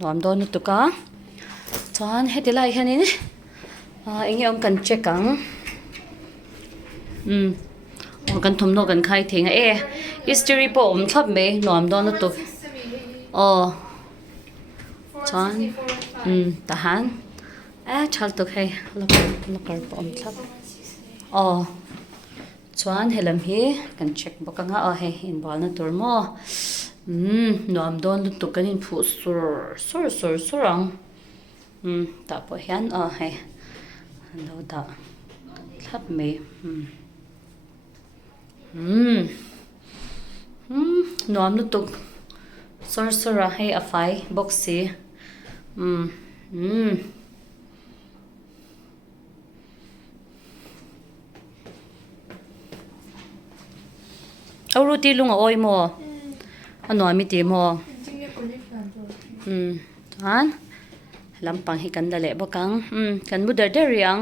nuam do lutuk a chuan heti lai hianin enge kan check ang kan thum no kan khai thinga history po thlap me nuam do lutuk chuan tahan chal tuk hei lokar po thlap chuan helam hi kan check boka nga hei in bal na tur mo nuam don lutuk kanin phu sur ang ta po hian hei lo da thlap me nuam lutuk sur hei a fai boxi au ruti lunga oi mo anoi mi ti mo han lampang hi kan dale bokang kan mu der riang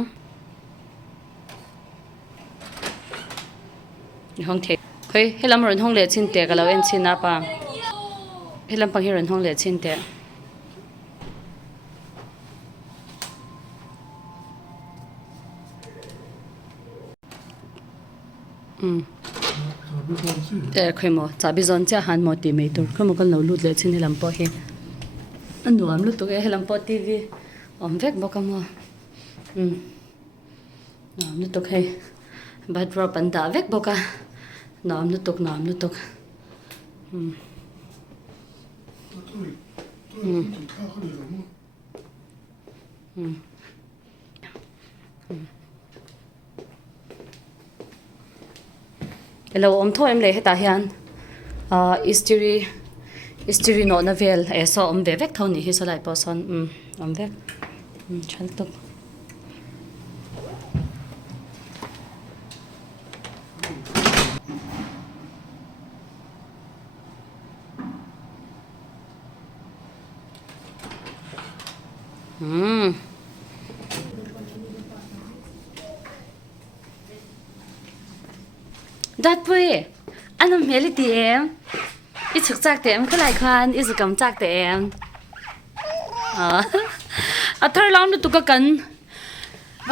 hong the khoi helam ron hong le chin te ka lo en chin na pa helam pang hi ron hong le chin te khoi mo chabi zon cha han mo ti me tur khoi mo kan lo lut le chin helam po he nuam lutuk helam po tv vek boka mo nuam lutuk he bat ro pan da vek boka nuam lutuk Hello tho em le heta hian history no novel so ve vek thoni hi salai po son vek chal tuk dat pui anam meli ti em i chuk chak te em khalai khan i zukam chak te em athar lam tu ka kan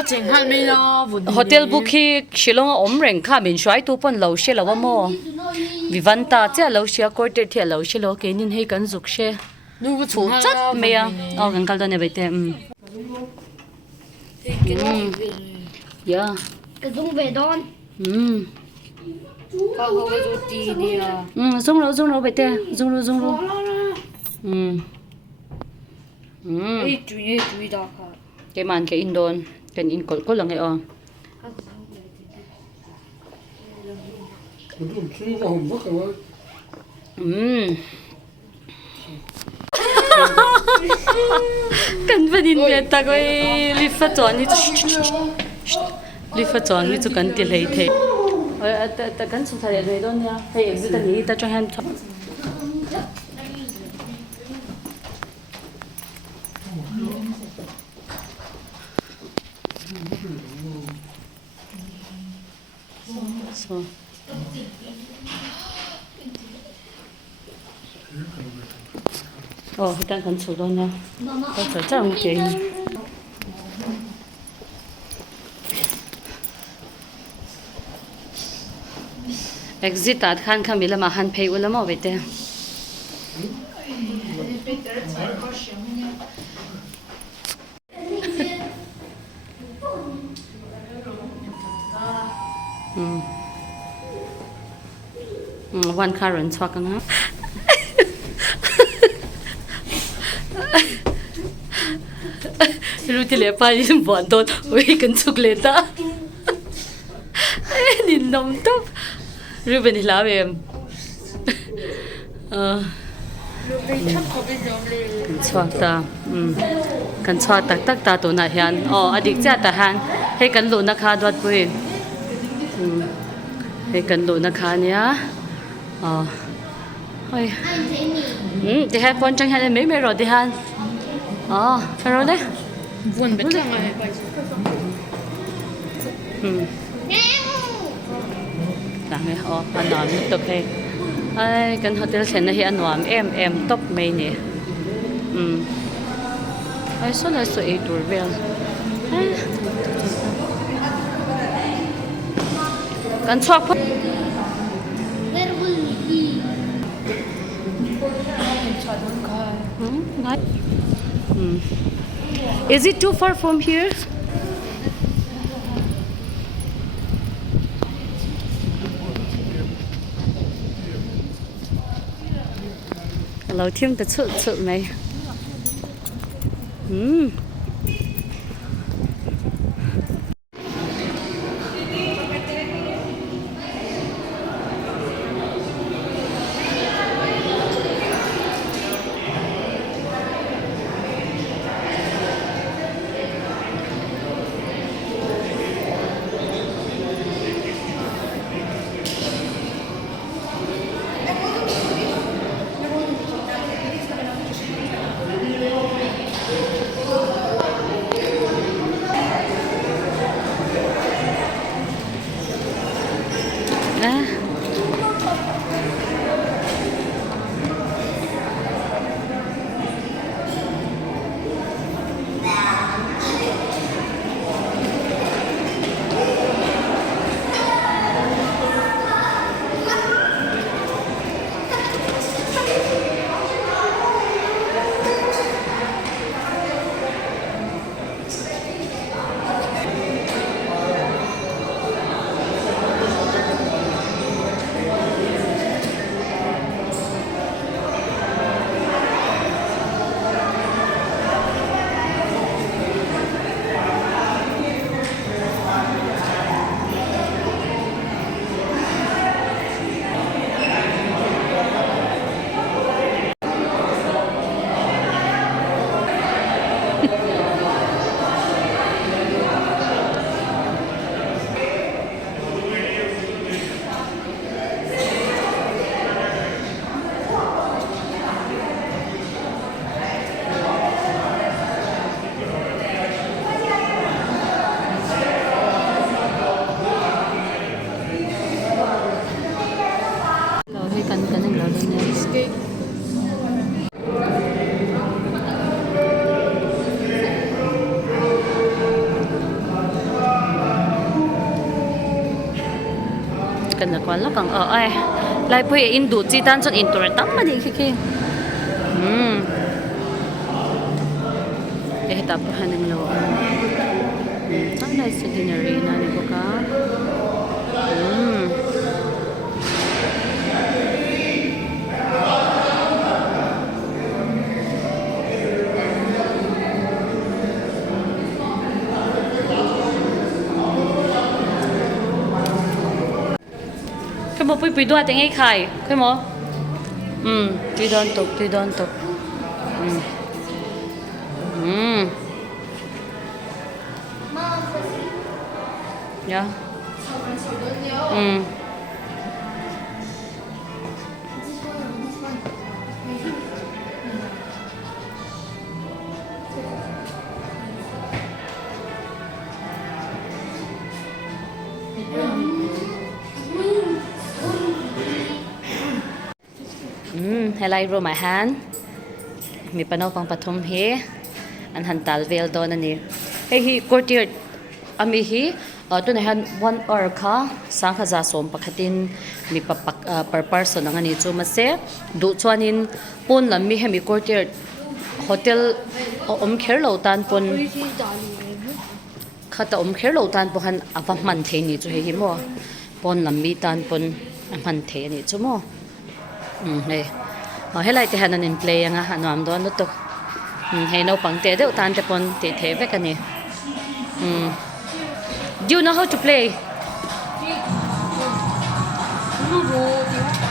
ching hal me lo hotel book hi Shillong-ah om reng kha min hruaitu pon lo she lo mo vivanta cha lo she quarter the lo she lo ke nin hei kan zuk she nu bu chu chat me ya kan kal da ne bete ya cái dung về đón ka ho ga zo ti ni a zong lo bete zong lo ei chui da kha ke man ke indon kan in kol lang e kan vadin be ta koi lifa chon ni chu kan ti lei the ta kan su thare re don ya hei exit ni ta cho han so hitan kan su don ya ta chang ke exit at khan khamila ma han phei ulama bete one current swakang ha ruti le pa yin bon to we kan chuk le ta nin nom to ruben hilawem chwak ta kan chwa tak ta to na hian adik cha ta han he kan lo na kha dot pui he kan lo na kha nia hoi thì hai con chẳng hay mấy rồi thì han phải rồi đấy buồn bất thường này là nghe anh nói tiếp tục hay ai cần hotel sen này anh nói em top mấy nè Ai so na so e tur vel. Kan chuak pho. Is it too far from here? Lâu thêm tự sự này. Cần là quán lắc càng ở ai lại bây giờ in đủ chi tan cho in tuổi tắm mà đi khi để tập hành năng lâu tắm này sẽ dinner na đi bộ cá một bụi đua tiếng ấy khai, cái mỏ, tuy đơn tục, yeah, hay lai ro my han mi panaw pang pathum he an han tal vel don ani he hi courtyard ami hi to na han 1 hour kha sang khaza som pakhatin mi papak per person angani chu ma se du chuanin pon lam mi hemi courtyard hotel kher lo tan pon khata kher lo tan po han awa man the ni chu he hi mo pon lam mi tan pon man the ni chu mo he he lai te hanan in play anga hanwam don lutuk he no pangte deuh tan te pon te the vek ani do you know how to play?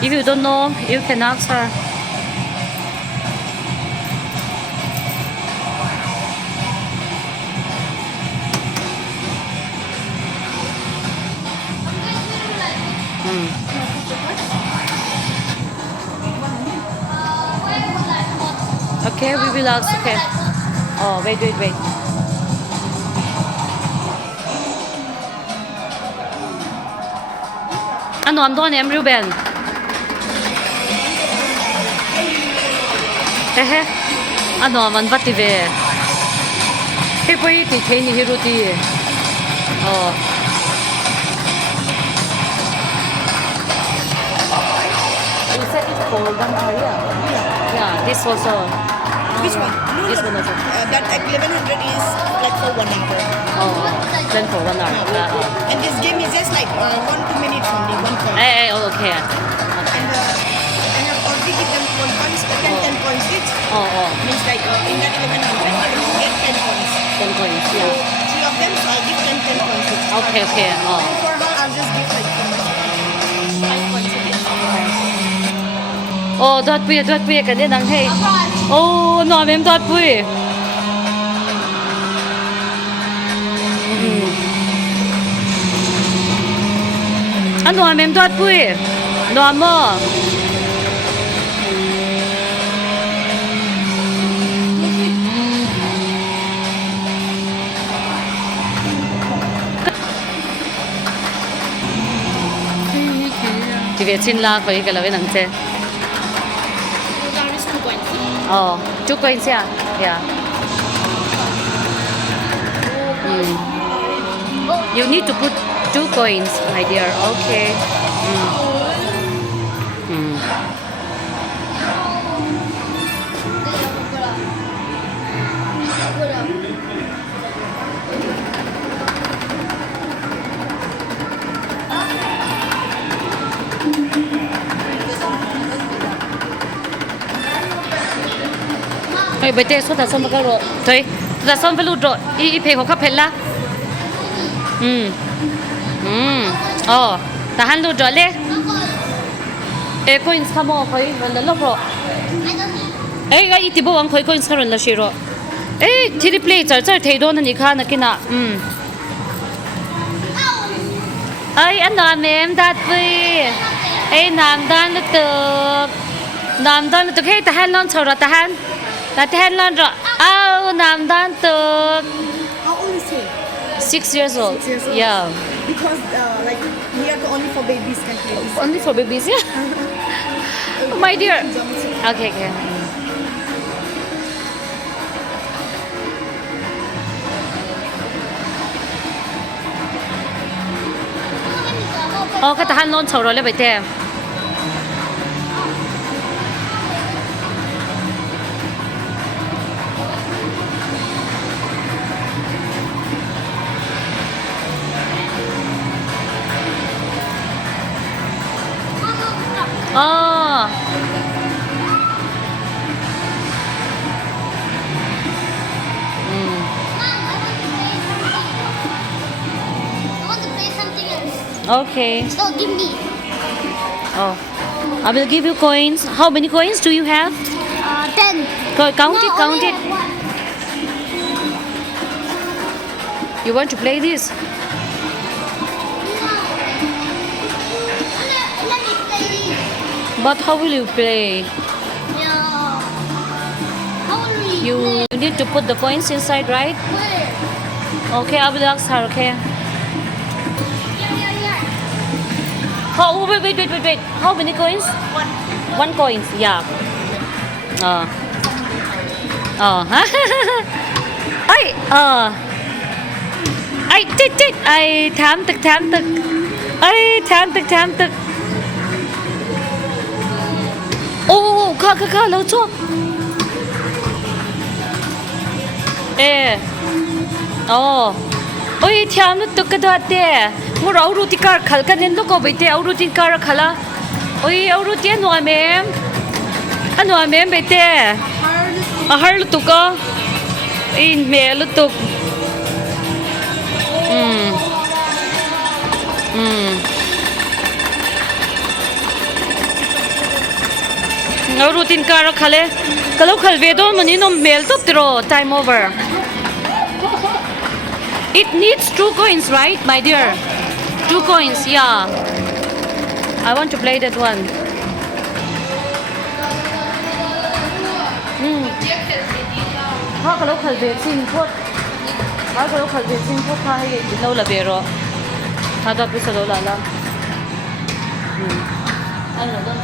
If you don't know, you can ask her. Okay, we will ask. Okay. Oh, wait. Ano am doon em Ruben? Hehe. Ano man vati ve. He poi ti thei ni hiru ti. Oh. You said it's for 1 hour, yeah. Yeah, this also. Which one? No, This no, one also. that at 1100 is like for 1 hour. Oh, then for 1 hour. And this game is just like 1-2 minutes only, 1 point. Hey, oh, okay. Okay. And I have already given 1 points, 10 points each. Oh, oh. Means like in that 1100, you get 10 points. 10 coins, So yeah. 3 of them, so I'll give 10 points each. Okay, okay. Oh. And for her, I'll just give like 5 points each. Oh, dot bui cái này đang hay. Oh, nó em dot bui. Anh nó em dot bui. Nó mà. Thì về xin la phải cái là cái năng thế. Oh, 2 coins, yeah. Yeah. You need to put 2 coins, my dear. Okay. Hey, bây giờ số ta xong bao rồi. Thôi, ta xong phải lụt rồi. Ý phê của các phê lá. Ta hắn lụt rồi lê. Ê, coins khá mô khói vẫn là lọc rồi. Ê, ý tí bộ anh khói coins khá là xí rồi. Ê, thì đi play chở chở thấy đô nà nì khá nà kì nà. Ê, anh nói mềm đạt vui. Ê, nam đàn lụt tục. Nam đàn lụt tục. Hey, ta hắn lon chầu rồi ta hắn. Ta thèn lon rồi. Nam đàn tục. How old is he? 6 years old. 6 years old. Yeah. Because like here only for babies can play this. Only for babies, yeah? Oh, my dear. Okay, okay. Cái tahan lon chầu rồi lấy bài tè. Okay. So give me. Oh, I will give you coins. How many coins do you have? 10. Count it, count only it. have 1. You want to play this? No. Let me play. But how will you play? No. How will we You play? need to put the coins inside, right? Where? Okay, I will ask her, okay? Here. Oh, wait. How many coins? 1 coin, yeah. Ai, tít. Ai, thám thực. Ai, thám thực. Ô, khá, lâu cho. Ê. Ôi, thám nó tức cái đó tè. Ngô rau ru ti kar khal ka nen lo ko bete au ru tin kar khala. Oi, au ru ti no mem. Ano mem bete. A har lutuk ko. In me lutuk. Au ru tin kar khale. Kalau khal ve don mani no mel top tro time over. It needs 2 coins, right, my dear? 2 coins, yeah. I want to play that one. How can I call it? Sin put. How can I call it? Sin put. How is it? No la bero. How do I say la la? I don't know.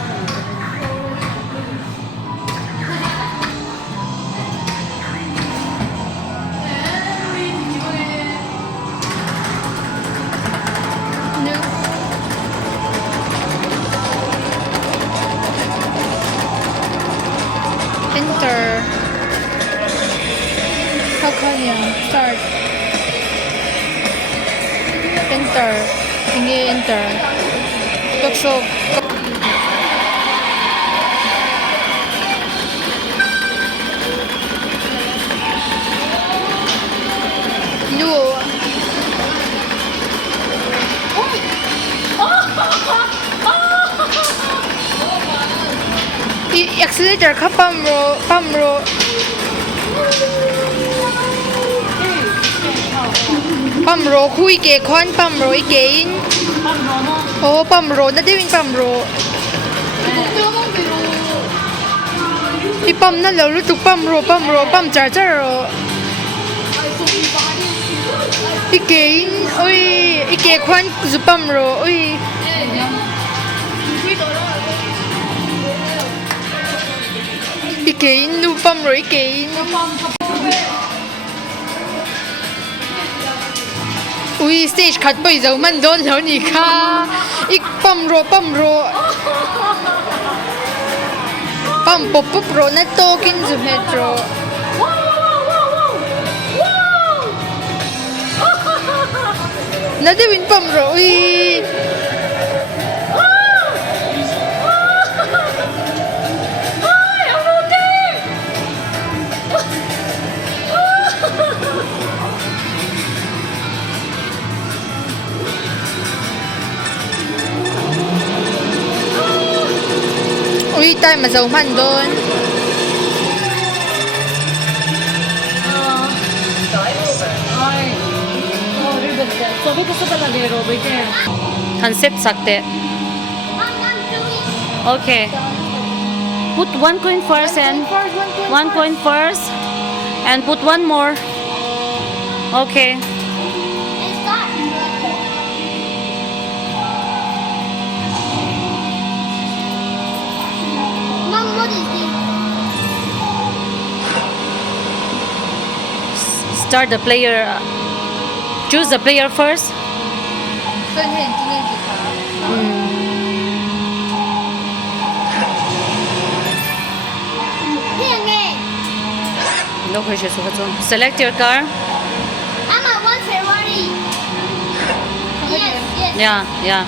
enter. How can you start? Enter. Hindi enter. Tuksok. Lu. Accelerator ka pamro. Pamro khui ke khon pamro again. Oh pamro na din pamro. Ipam na lo lutuk pam pam char ro. Again, oi, ike khon zu pamro, oi. Again, nu pamro again. Ui, stage cut bây giờ mình đón lâu nhỉ kha. Ik pamro. Pam pop ro na takin zu metro. Na din pamro, ui. Ui, tay mà zawh hman dawn. Han set sakte. Okay. Put one coin first and one coin first and put one more. Okay. Mom, what is this? Start the player. Choose the player first. Here, nghe. No pressure. Select your car. Mama, one Ferrari. Yes. Yeah.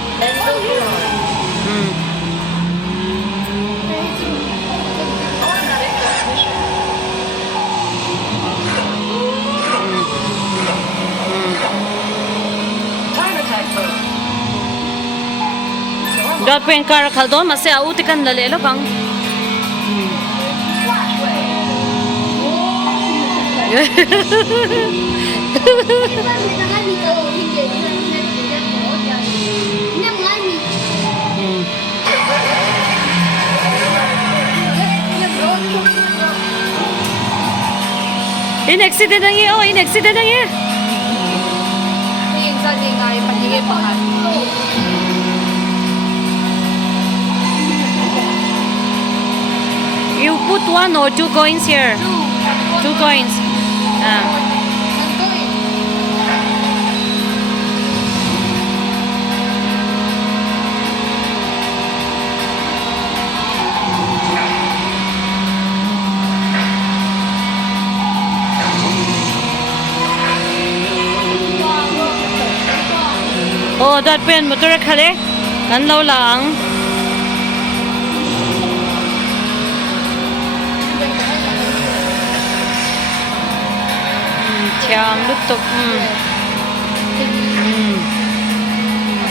Dot pen karah khaldon mase au tikan lale lo kang. In accident ang ye. You put one or two coins here. Two coins. Oh, that pen motor khale. Kan lo lang. Thiam lutuk.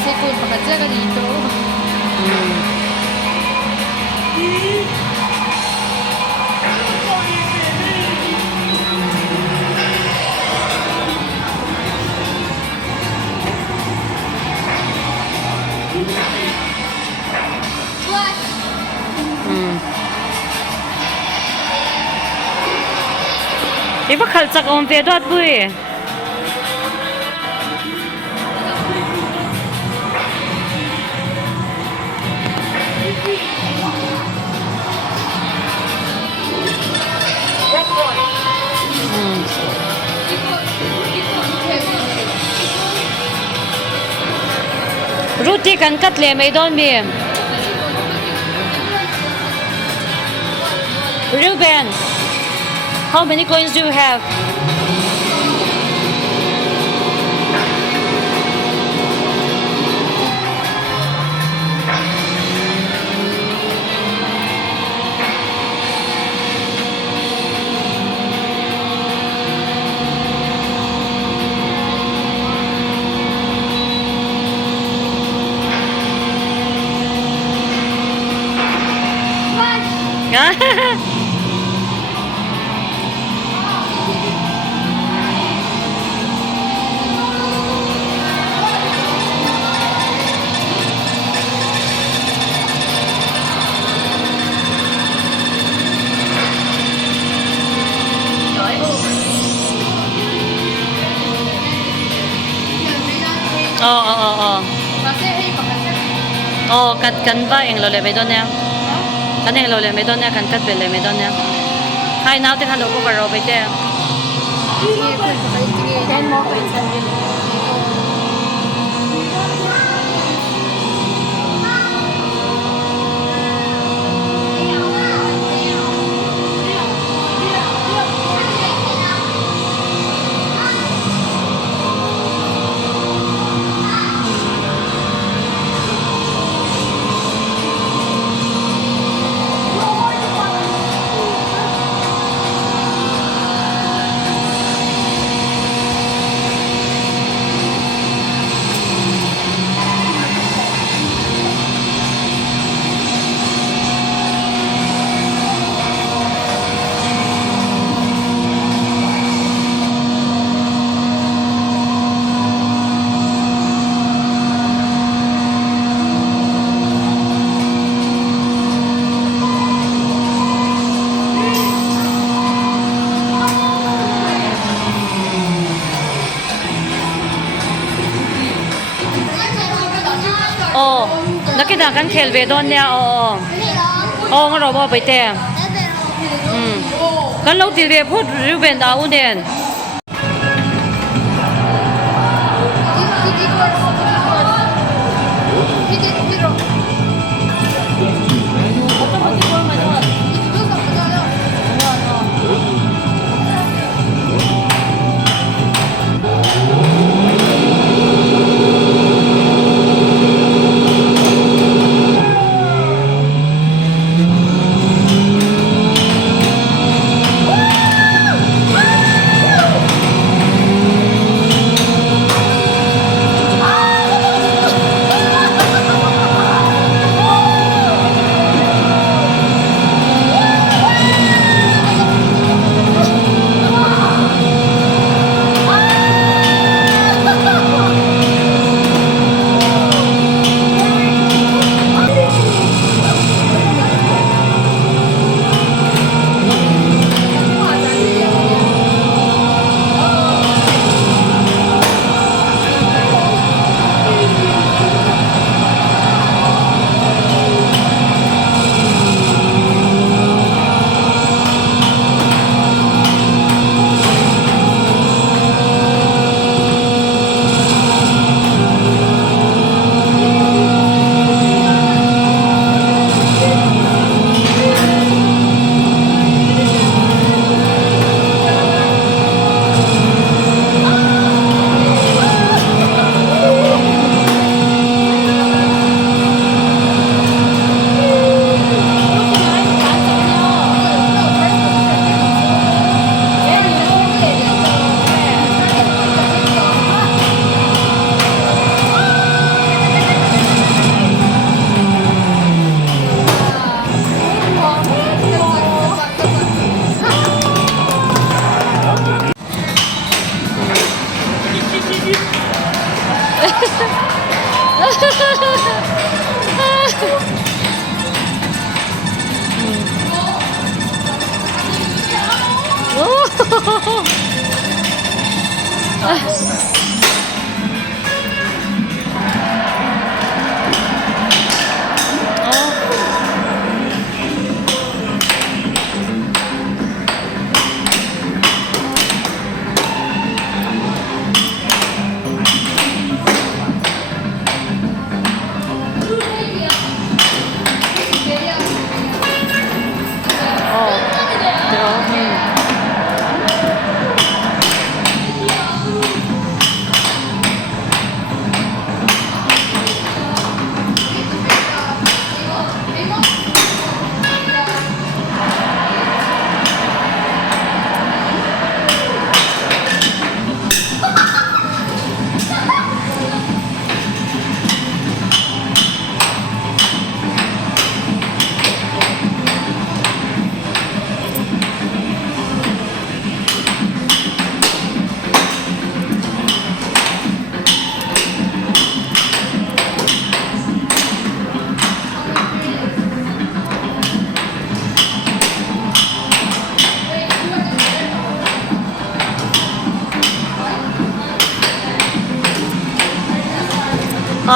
Sekon pakajaga dito. Iba khalchak om te dot pui. Ruti kan katle mai don bi. Ruben. How many coins do you have? Kan ba ang lole may doon niya? Kan ang lole may doon niya, kan kat bele may doon niya. Hay now tin halo ko karo ba ite? 10 more coins and we'll Nakita kan khel ve don nia nga ro bo bai te kan lo ti ve phut ru ben da u den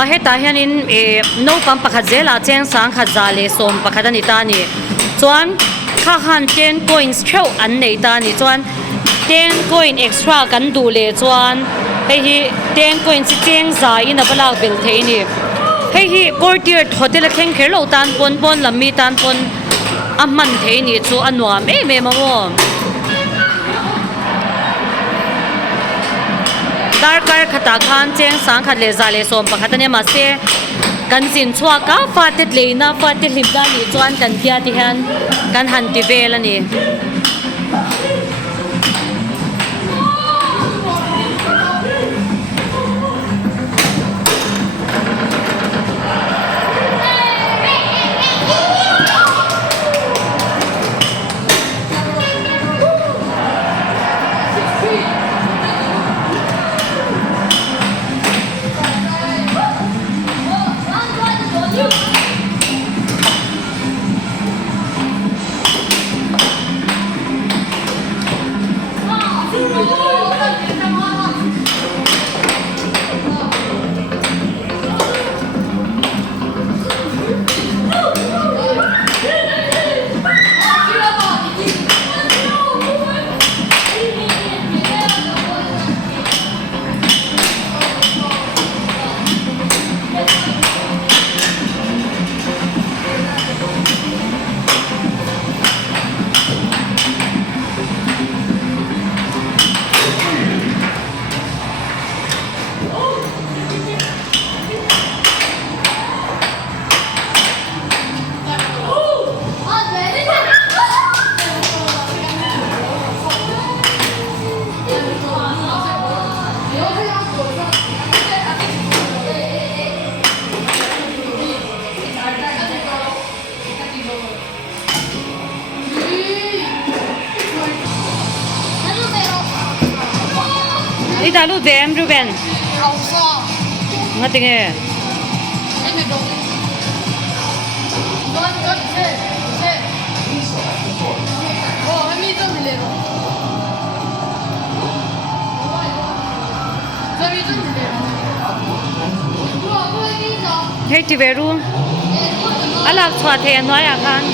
heta hianin no pam pakhat zela cheng sang khat za le som pakhat ani ta ni chuan kha han 10 coins theu an nei ta ni chuan 10 coin extra kan du le chuan hei hi 10 coin chi cheng za in a balak bel thei ni hei hi courtier hotel a kheng kher lo tan pon lammi tan pon a man thei ni chu anuam me mawo darkar khata khan cheng sang khat le za le som pakhat ane ma se kan zin chua ka fatet leina fatet limda ni chuan kan tia ti han kan han ti vel ani Italu dem Ruben ngating e hei ti veru alak chwa the noi a khan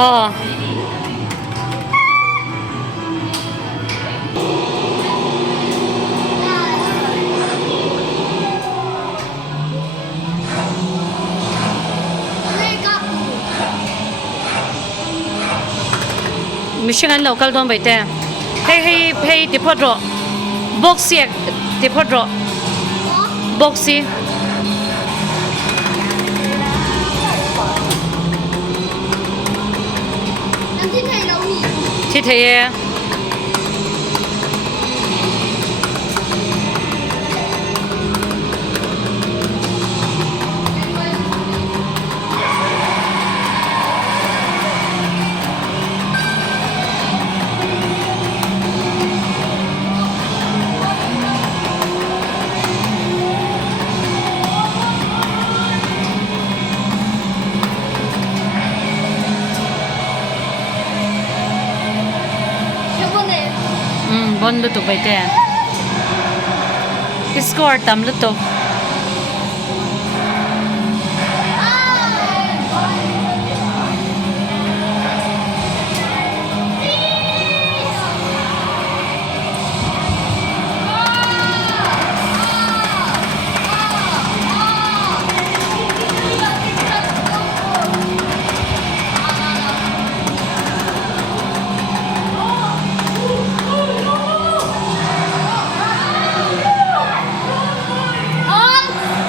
어. 미싱한 로컬 돈 바이테. 헤이 디포드로. 복시에 디포드로. 복시. Làm thế này lâu nhỉ? 티테예. 저번에 뭔 루tuk 바이테. 스코어 땀 루tuk.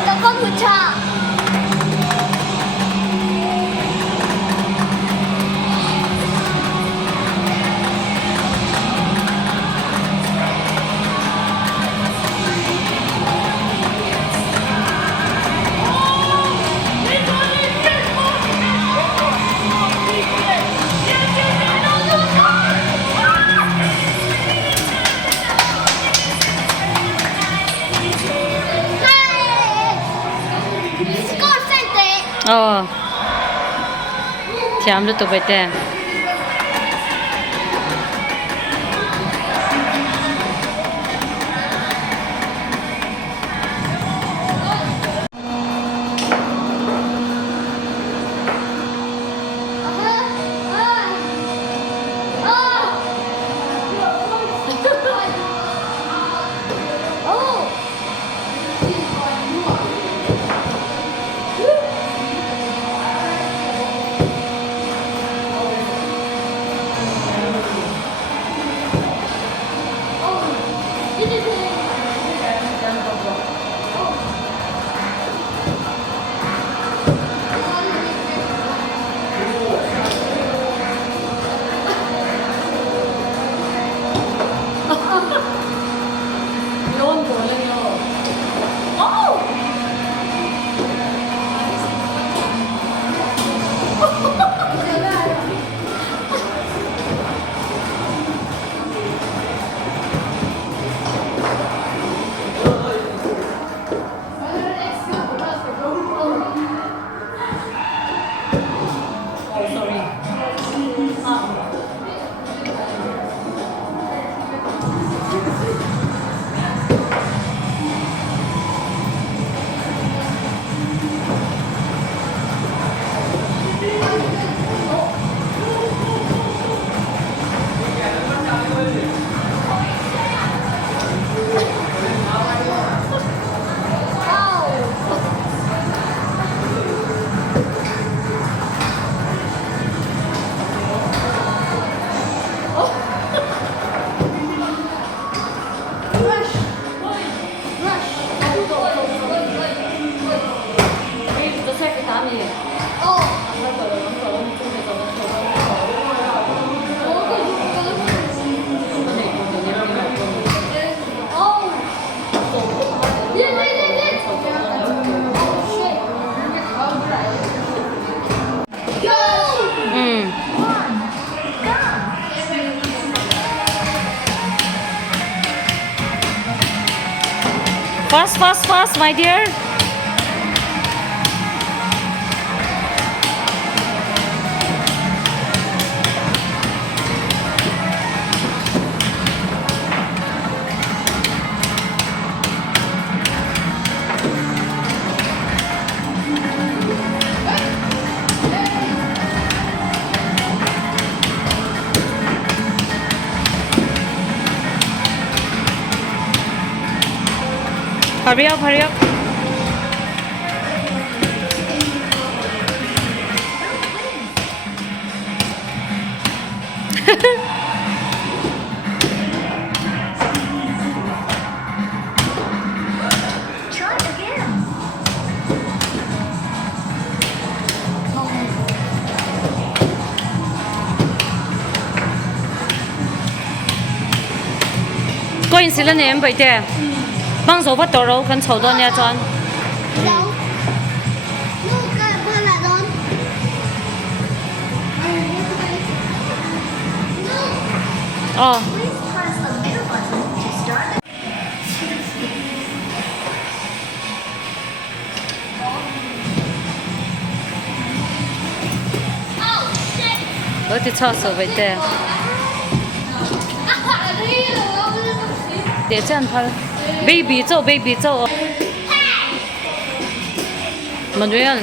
Nó có một trà. Score center. 어. tiam lutuk baite. Fast, my dear. Hurry up, hurry up. Try again. Có in sila na em vậy thế. Bang số bắt đầu rồi, cần sầu đó nha John. Đâu? Lúc cái con là đón. Ờ. Please press the middle button to start the Oh shit! Ở thì sao số vậy thế? Để chân thôi. Baby châu. Manuel.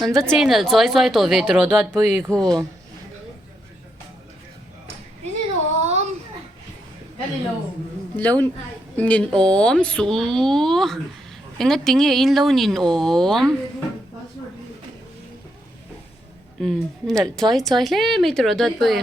Anh vẫn tin là dõi tổ về tổ đoạt bùi khu. Lâu nhìn ốm sú. Anh ấy tiếng in lâu nhìn ốm. Dõi lẽ mấy tổ đoạt bùi.